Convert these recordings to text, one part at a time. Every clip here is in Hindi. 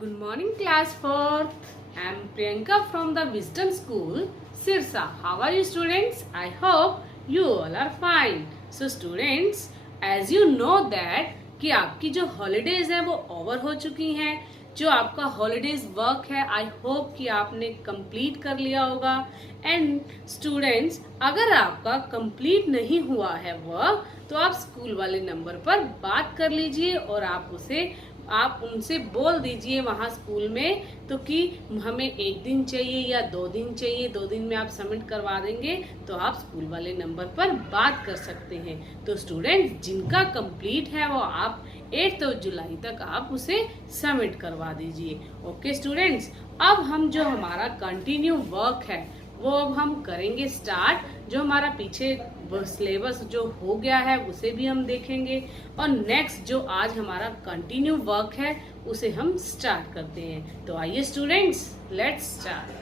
Good morning, class 4th. I am Priyanka from the Wisdom School, Sirsa. How are you, students? I hope you all are fine. So, students, as you know that कि आपकी जो हॉलीडेज है वो ओवर हो चुकी हैं. जो आपका हॉलीडेज वर्क है आई होप कि आपने कंप्लीट कर लिया होगा. एंड स्टूडेंट्स, अगर आपका कंप्लीट नहीं हुआ है वर्क तो आप स्कूल वाले नंबर पर बात कर लीजिए और आप उनसे बोल दीजिए वहाँ स्कूल में तो कि हमें 1 दिन चाहिए या 2 दिन चाहिए, 2 दिन में आप सबमिट करवा देंगे तो आप स्कूल वाले नंबर पर बात कर सकते हैं. तो स्टूडेंट जिनका कंप्लीट है वो आप 8 जुलाई तक आप उसे सबमिट करवा दीजिए. ओके स्टूडेंट्स, अब हम जो हमारा कंटिन्यू वर्क है वो अब हम करेंगे स्टार्ट. जो हमारा पीछे सिलेबस जो हो गया है उसे भी हम देखेंगे और नेक्स्ट जो आज हमारा कंटिन्यू वर्क है उसे हम स्टार्ट करते हैं. तो आइए स्टूडेंट्स, लेट्स स्टार्ट.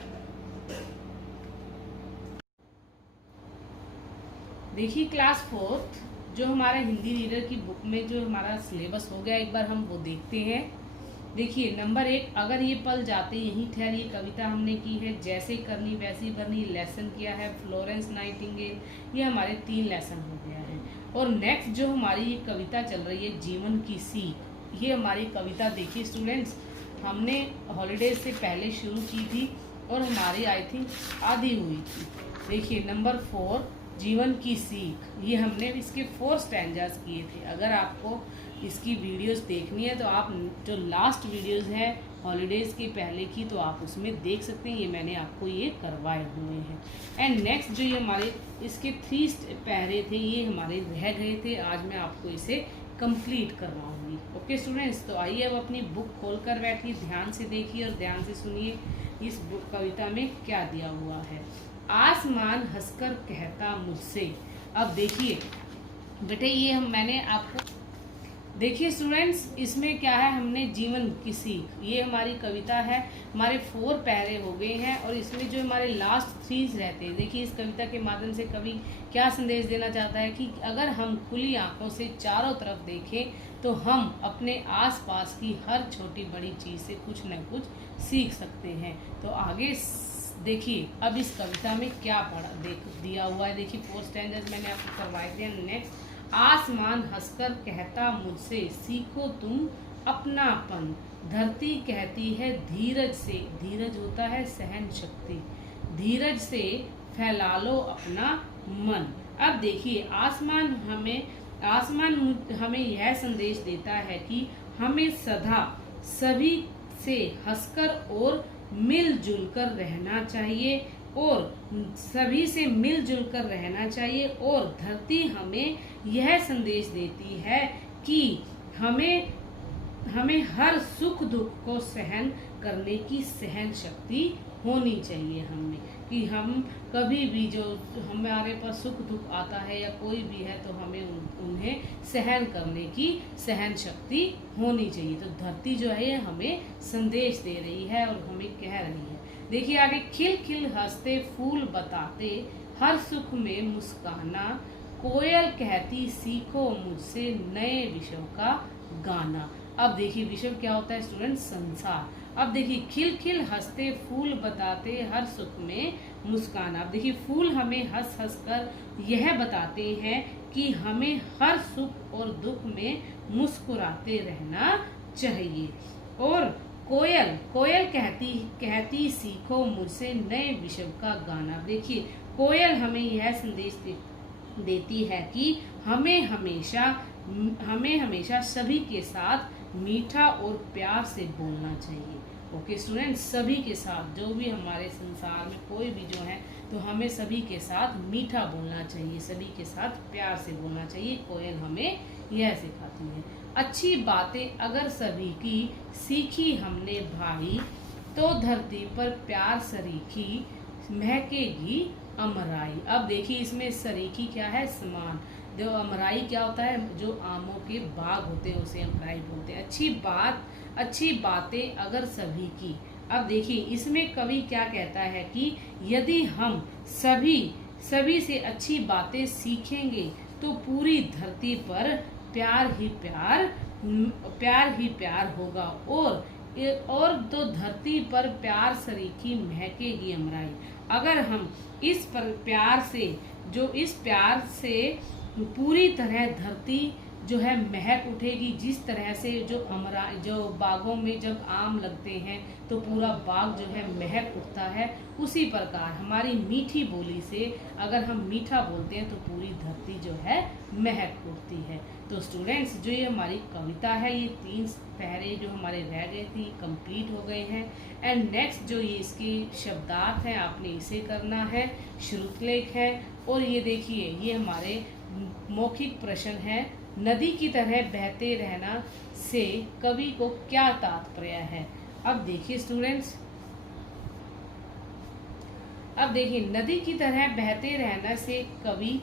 देखिए क्लास 4th जो हमारे हिंदी रीडर की बुक में जो हमारा सिलेबस हो गया एक बार हम वो देखते हैं. देखिए नंबर 1, अगर ये पल जाते यहीं ठहरी, कविता हमने की है. जैसे करनी वैसी भरनी लेसन किया है. फ्लोरेंस नाइटिंगेल, ये हमारे 3 लेसन हो गया है. और नेक्स्ट जो हमारी ये कविता चल रही है जीवन की सीख, ये हमारी कविता देखिए स्टूडेंट्स हमने हॉलीडेज से पहले शुरू की थी और हमारी आई थिंक आधी हुई थी. देखिए नंबर 4 जीवन की सीख, ये हमने इसके 4 स्टैंजास किए थे. अगर आपको इसकी वीडियोस देखनी है तो आप जो लास्ट वीडियोस हैं हॉलीडेज़ के पहले की तो आप उसमें देख सकते हैं. ये मैंने आपको ये करवाए हुए हैं. एंड नेक्स्ट जो ये हमारे इसके 3 पैरे थे ये हमारे रह गए थे. आज मैं आपको इसे कंप्लीट करवाऊंगी. ओके स्टूडेंट्स, तो आइए अब अपनी बुक खोल कर बैठिए, ध्यान से देखिए और ध्यान से सुनिए इस बुक कविता में क्या दिया हुआ है. आसमान हंसकर कहता मुझसे. अब देखिए बेटे ये मैंने आपको देखिए स्टूडेंट्स इसमें क्या है, हमने जीवन की सीख, ये हमारी कविता है. हमारे 4 पैरे हो गए हैं और इसमें जो हमारे लास्ट 3 रहते हैं. देखिए इस कविता के माध्यम से कवि क्या संदेश देना चाहता है कि अगर हम खुली आंखों से चारों तरफ देखें तो हम अपने आसपास की हर छोटी बड़ी चीज़ से कुछ न कुछ सीख सकते हैं. तो आगे देखिए अब इस कविता में क्या दिया हुआ है. देखिए 4 स्टैंडर्ड मैंने आपको करवाए थे. नेक्स्ट, आसमान हंसकर कहता मुझसे सीखो तुम अपनापन. धरती कहती है धीरज से, धीरज होता है सहन शक्ति, धीरज से फैला लो अपना मन. अब देखिए आसमान हमें यह संदेश देता है कि हमें सदा सभी से हंसकर और मिलजुल कर रहना चाहिए और सभी से मिलजुल कर रहना चाहिए. और धरती हमें यह संदेश देती है कि हमें हर सुख दुख को सहन करने की सहन शक्ति होनी चाहिए. हमें कि हम कभी भी जो हमारे पर सुख दुख आता है या कोई भी है तो हमें उन्हें सहन करने की सहन शक्ति होनी चाहिए. तो धरती जो है ये हमें संदेश दे रही है और हमें कह रही है. देखिए आगे, खिल खिल हंसते फूल बताते हर सुख में मुस्काना. कोयल कहती सीखो मुझसे नए विषयों का गाना. अब देखिए विषय क्या होता है स्टूडेंट, संसार. अब देखिए खिल खिल हंसते फूल बताते हर सुख में मुस्काना. अब देखिए फूल हमें हंस हंस कर यह बताते हैं कि हमें हर सुख और दुख में मुस्कुराते रहना चाहिए. और कोयल कहती सीखो मुझसे नए विषय का गाना. देखिए कोयल हमें यह संदेश देती है कि हमें हमेशा सभी के साथ मीठा और प्यार से बोलना चाहिए. ओके स्टूडेंट्स, सभी के साथ जो भी हमारे संसार में कोई भी जो है तो हमें सभी के साथ मीठा बोलना चाहिए, सभी के साथ प्यार से बोलना चाहिए. कोयल हमें यह सिखाती है. अच्छी बातें अगर सभी की सीखी हमने भाई तो धरती पर प्यार सरीखी महकेगी अमराई. अब देखिए इसमें सरीखी क्या है, समान. जो अमराई क्या होता है, जो आमों के बाग होते हैं उसे अमराई बोलते हैं. अच्छी बातें अगर सभी की. अब देखिए इसमें कवि क्या कहता है कि यदि हम सभी से अच्छी बातें सीखेंगे तो पूरी धरती पर प्यार ही प्यार होगा और और तो धरती पर प्यार सरीखी महकेगी अमराई। अगर हम इस पर प्यार से पूरी तरह धरती जो है महक उठेगी, जिस तरह से जो बागों में जब आम लगते हैं तो पूरा बाग जो है महक उठता है, उसी प्रकार हमारी मीठी बोली से अगर हम मीठा बोलते हैं तो पूरी धरती जो है महक उठती है। तो स्टूडेंट्स, जो ये हमारी कविता है, ये 3 पैरे जो हमारे रह गए थे कंप्लीट हो गए हैं। एंड नेक्स्ट जो ये इसके शब्दार्थ हैं, आपने इसे करना है, श्रुतलेख है, और ये देखिए ये हमारे मौखिक प्रश्न है। नदी की तरह बहते रहना से कवि को क्या तात्पर्य है? अब देखिए स्टूडेंट्स, अब देखिए नदी की तरह बहते रहना से कवि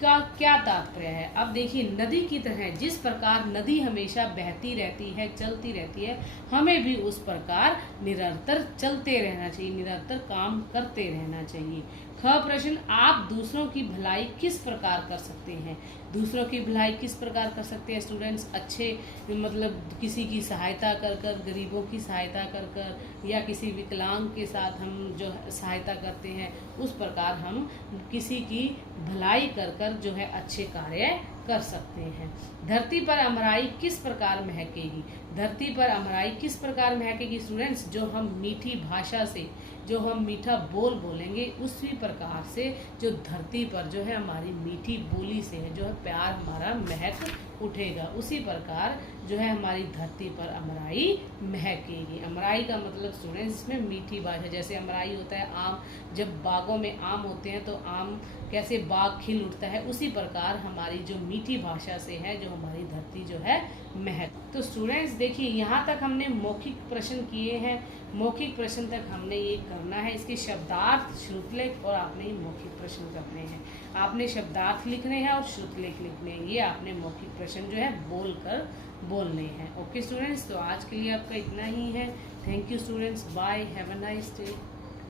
का क्या तात्पर्य है। अब देखिए नदी की तरह, जिस प्रकार नदी हमेशा बहती रहती है, चलती रहती है, हमें भी उस प्रकार निरंतर चलते रहना चाहिए, निरंतर काम करते रहना चाहिए। ख प्रश्न, आप दूसरों की भलाई किस प्रकार कर सकते हैं? दूसरों की भलाई किस प्रकार कर सकते हैं स्टूडेंट्स? अच्छे मतलब किसी की सहायता कर कर, गरीबों की सहायता कर कर, या किसी विकलांग के साथ हम जो सहायता करते हैं, उस प्रकार हम किसी की भलाई कर कर जो है अच्छे कार्य कर सकते हैं। धरती पर अमराई किस प्रकार महकेगी? धरती पर अमराई किस प्रकार महकेगी स्टूडेंट्स? जो हम मीठी भाषा से, जो हम मीठा बोल बोलेंगे, उसी प्रकार से जो धरती पर जो है हमारी मीठी बोली से जो है प्यार हमारा महक उठेगा, उसी प्रकार जो है हमारी धरती पर अमराई महकेगी। अमराई का मतलब स्टूडेंट्स इसमें मीठी भाषा, जैसे अमराई होता है आम, जब बागों में आम होते हैं तो आम कैसे बाग खिल उठता है, उसी प्रकार हमारी जो मीठी भाषा से है जो हमारी धरती जो है महक। तो स्टूडेंट्स देखिए यहाँ तक हमने मौखिक प्रश्न किए हैं, मौखिक प्रश्न तक हमने ये करना है। इसके शब्दार्थ, श्रुतलेख और आपने मौखिक प्रश्न करने हैं। आपने शब्दार्थ लिखने हैं और श्रुतलेख लिखने हैं, ये आपने मौखिक प्रश्न जो है बोलने हैं। ओके स्टूडेंट्स, तो आज के लिए आपका इतना ही है। Thank you students, bye, have a nice day.